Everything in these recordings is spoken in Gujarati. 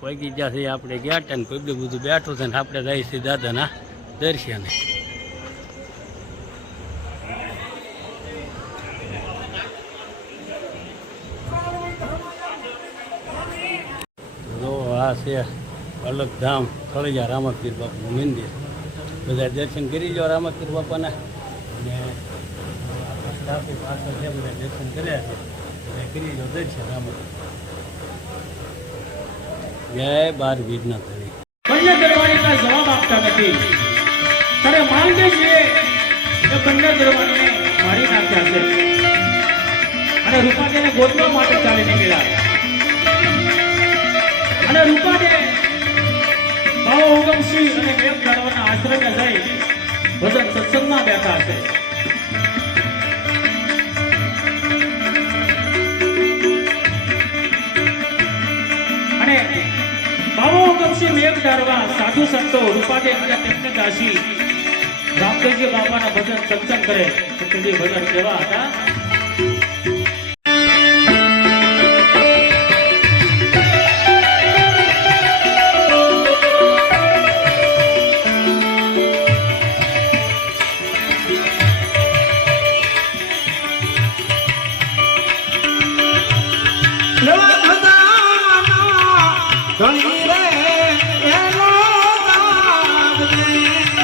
પગી ગયા છે, આપણે ગયા હતા ને પબ્લિક બધું બેઠું છે ને આપણે જઈએ છીએ દાદાના દર્શને. જો આ છે અલગ ધામ થળિયા રામકીર બાપુનું મંદિર. બધા દર્શન કરી લો રામકીર બાપાના. અને પાછળ છે બધા દર્શન કર્યા છે કરી લો દર્શન રામપીર જય બાર બીજના ધણી બંને દરવાજાના જવાબ આપતા નથી. ત્યારે માલદેવ છે એ બંને દરવાજાને મારી નાખ્યા છે. અને રૂપાદેને ગોતવા માટે ચાલી નીકળ્યા. અને રૂપાદે બાવો ઉગમસિંહ અને મેઘ ગાડવાના આશ્રમે જઈ ભજન સત્સંગમાં બેઠા છે. મેઘ ડારવા સાધુ સંતો રૂપાદે અને તેમને દાસી રામદેવજી બાપાના ભજન સત્સંગ કરે તે ભજન કેવા હતા? Thank you.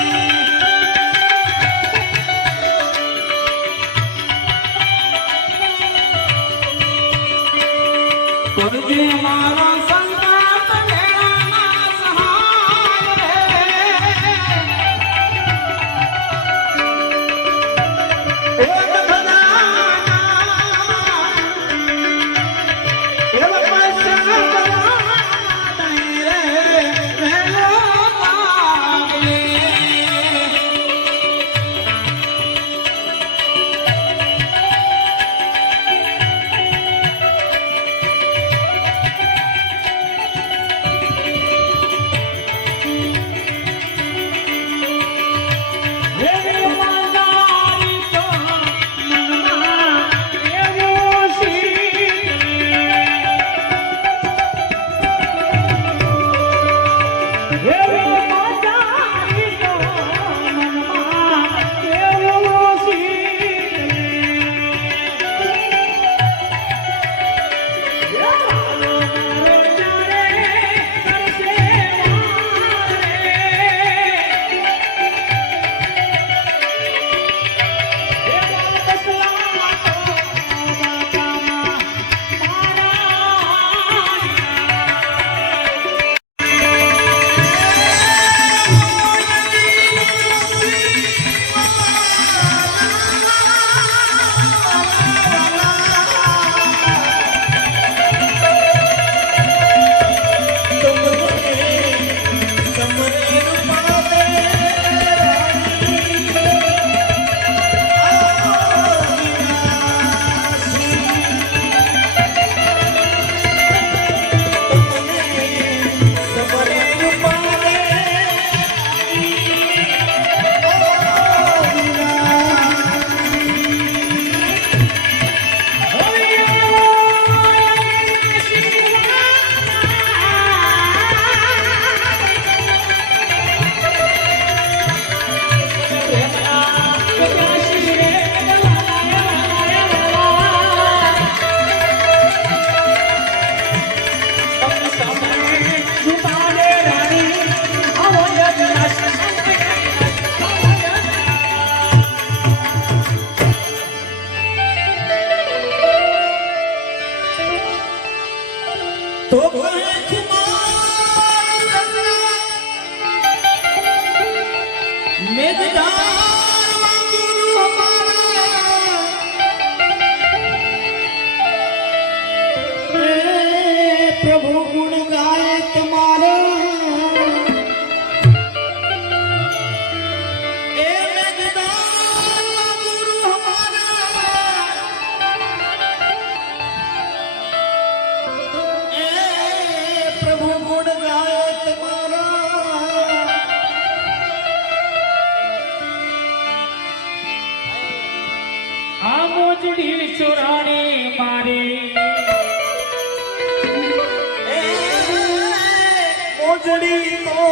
જોડી તો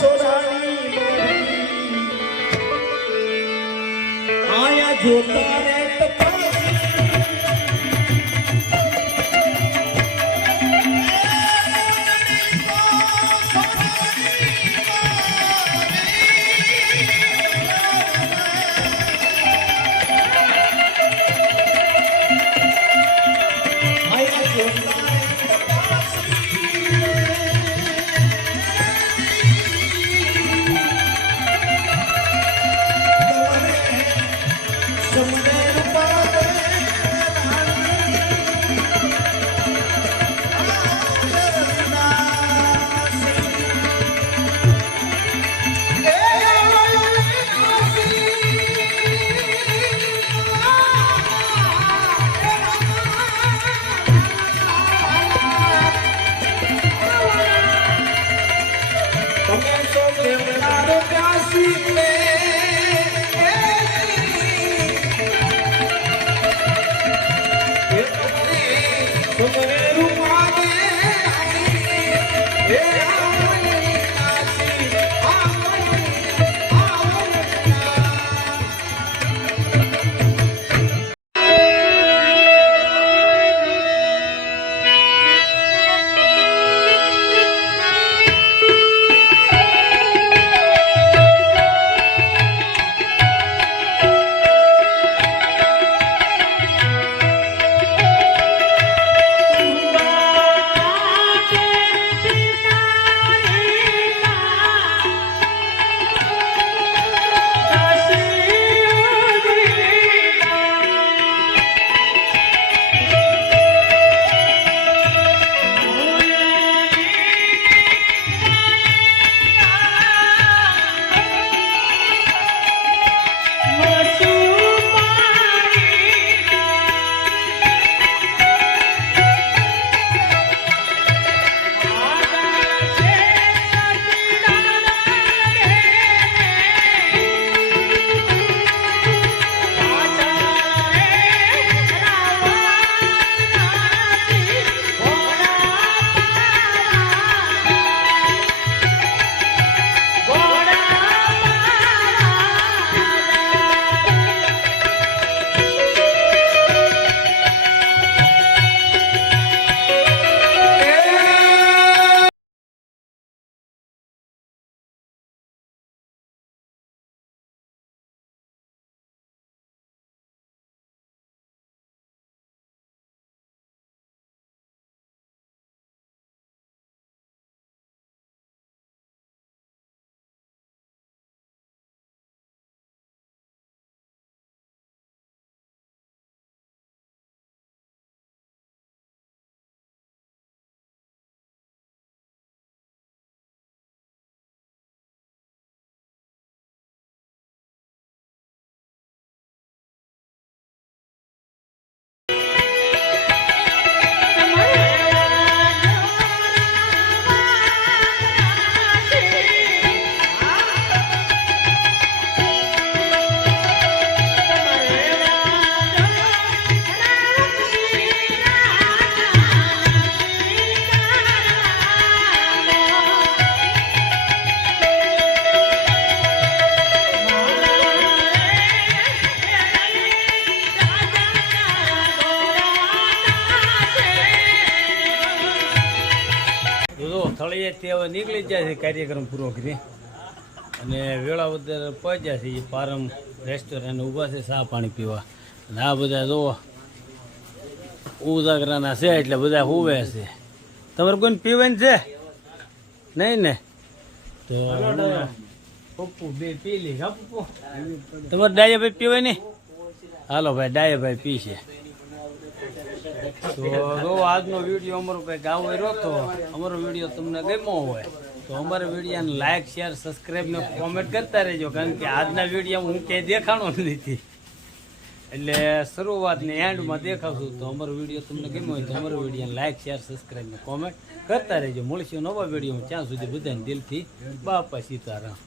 છોરાણી. આયા જોતા થળીએ તે નીકળી જાય છે, કાર્યક્રમ પૂરો કરી. અને વેળાવદર પહોંચ્યા છે પારમ રેસ્ટોરન્ટ ઊભા છે, ચા પાણી પીવા. અને આ બધા જોવો ઉજાગરાના છે એટલે બધા હોવે છે. તમારે કોઈને પીવાની છે? નહીં ને? તો પપ્પુ બે પી લે પપ્પુ? તમારે ડાયાભાઈ પીવાય નહીં હાલો ભાઈ ડાયાભાઈ પી છે. તો જો આજનો વીડિયો અમારો કંઈક આવો રહ્યો તો અમારો વીડિયો તમને ગમ્યો હોય, તો અમારા વિડીયોને લાઇક શેર સબસ્ક્રાઈબ ને કોમેન્ટ કરતા રહેજો, કારણ કે આજના વીડિયો હું ક્યાંય દેખાણો જ નથી. એટલે શરૂઆતને એન્ડમાં દેખાશું તો અમારો વીડિયો તમને ગમ્યો હોય તો અમારો વીડિયો લાઇક શેર સબસ્ક્રાઈબ ને કોમેન્ટ કરતા રહેજો. મળશું નવા વીડિયો ત્યાં સુધી બધાને દિલથી બાપા સીતારામ.